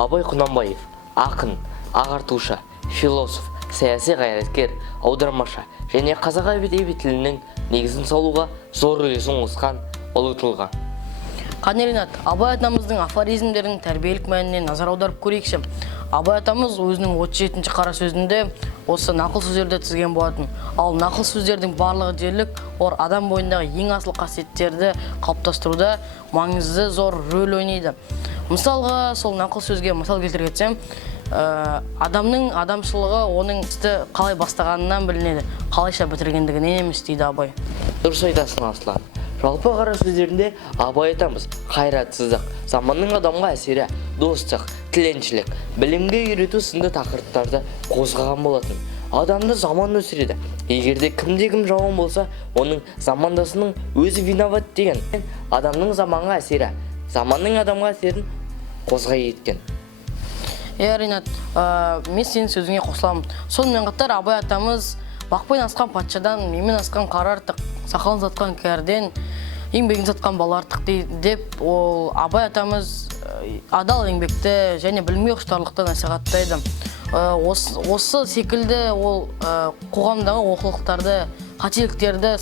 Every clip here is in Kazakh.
Абай Құнанбаев ақын, ағартушы, философ, саяси қайраткер, аудармашы және қазақ әдеби тілінің негізін салуға зор үлесін қосқан ұлы тұлға. Қане Ринат, Абай атамыздың афоризмдерінің тәрбиелік мәніне назар аударып көрейікші. Абай атамыз өзінің 37-ші қара сөзінде осы нақыл сөздерді тізген болатын. Ал нақыл сөздердің барлығы дерлік олар адам бойындағы ең асыл қасиеттерді қалыптастыруда маңызды зор рөл ойнайды. Мысалға, сол нақыл сөзге мысал келтіре кетсем, адамның адамшылығы оның істі қалай бастағанынан білінеді, қалайша бітіргендігінен емес дейді Абай. Дұрыс айтасың, Аслан. Жалпы қара сөздерінде Абай атамыз қайратсыздық, заманның адамға әсері, достық, тіленшілік, білімге үйрету сынды тақырыптарды қозғаған болатын. Адамды заман өсіреді. Егерде кімде-кім жаман болса, оның замандасының өзі виноват деген. Адамның заманға әсері, заманның адамға әсерін қозғай еткен. Ринат, мен сенің сөзіңе қосыламын. Сонымен қатар Абай атамыз бақпен асқан патшадан, мемен асқан қара артық, сақалын сатқан кәрден, еңбегін сатқан бала артық деп, ол Абай атамыз адал еңбекті және білімге құштарлықты насихаттайды. Осы секілді ол қоғамдағы олқылықтарды, қателіктерді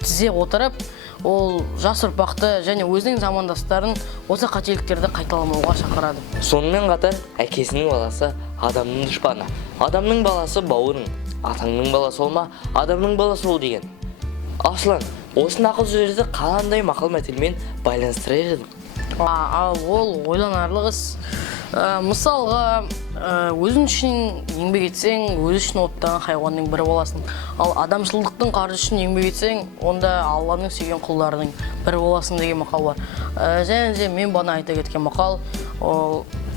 тізе отырып, ол жас ұрпақты және өзінің замандастарын осы қателіктерді қайталамауға шақырады. Сонымен қатар әкесінің баласы адамның дұшпаны, адамның баласы бауырың, атаңның баласы олма, адамның баласы ол деген. Аслан, осы нақыл сөздерді қандай мақал мәтелмен байланыстыра едік? Ол ойланарлық іс. Мысалға, өзің үшін еңбек етсең, өзі үшін оттаған хайуанның бірі боласың. Ал адамшылдықтың қаржы үшін еңбек етсең, онда Алланың сүйген құлдарының бірі боласың деген мақал бар. Және де мен бана айта кеткен мақал,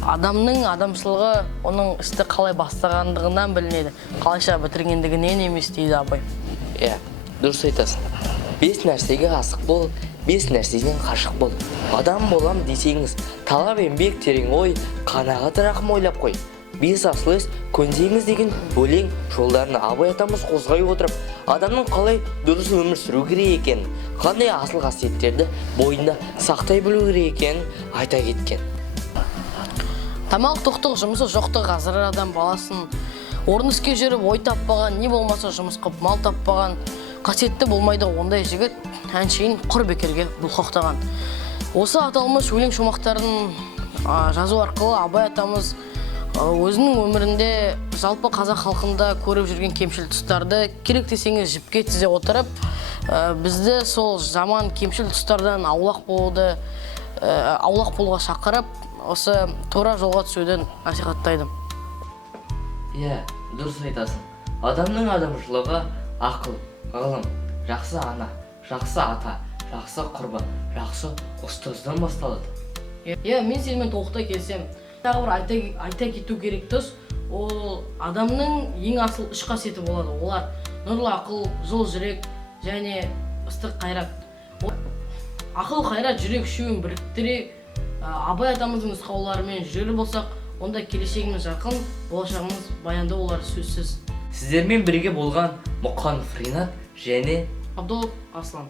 адамның адамшылығы оның істі қалай бастағандығынан білінеді, қалайша бітіргендігінен емес дейді Абай. Дұрыс айтасың. 5 нәрсеге асық бол, 5 нәрседен қашық бол. Адам болам десеңіз, талап еңбек терең ой, қанағат рақым ойлап қой. 5 асыл іс көнсеңіз деген өлең жолдарын Абай атамыз қозғай отырып, адамның қалай дұрыс өмір сүру керек екенін, қандай асыл қасиеттерді бойында сақтай білу керек екенін айта кеткен. Тамақ тоқтық жұмысы жоқтық қазір адам баласын, орын іске жүріп ой таппаған, не болмаса жұмыс қып мал таппаған, қасиетті болмайды ондай жігіт, әншейін құр бекерге бұл қоқтаған. Осы аталмыш өлең шумақтарын жазу арқылы Абай атамыз өзінің өмірінде жалпы қазақ халқында көріп жүрген кемшіл тұстарды керек десеңіз жіпке тізе отырып, бізді сол жаман кемшіл тұстардан аулақ болуға шақырып, осы тура жолға түсуден насихаттайды. Дұрыс айтасың. Адамның адамшылығы ақыл, ғылым, жақсы ана, жақсы ата, жақсы құрбы, жақсы ұстаздан басталады. Мен сенімен толықтай келісем. Тағы бір айта кету керек тұс, ол адамның ең асыл 3 қасиеті болады. Олар нұрлы ақыл, жол жүрек және ыстық қайрат. Ақыл, қайрат, жүрек үшеуін біріктіре Абай атамыздың нұсқауларымен жүрер болсақ, онда келешегіміз жарқын, болашағымыз баянды олар сөзсіз. Сіздермен бірге болған Мұқанов Ринат және Абдолов Аслан.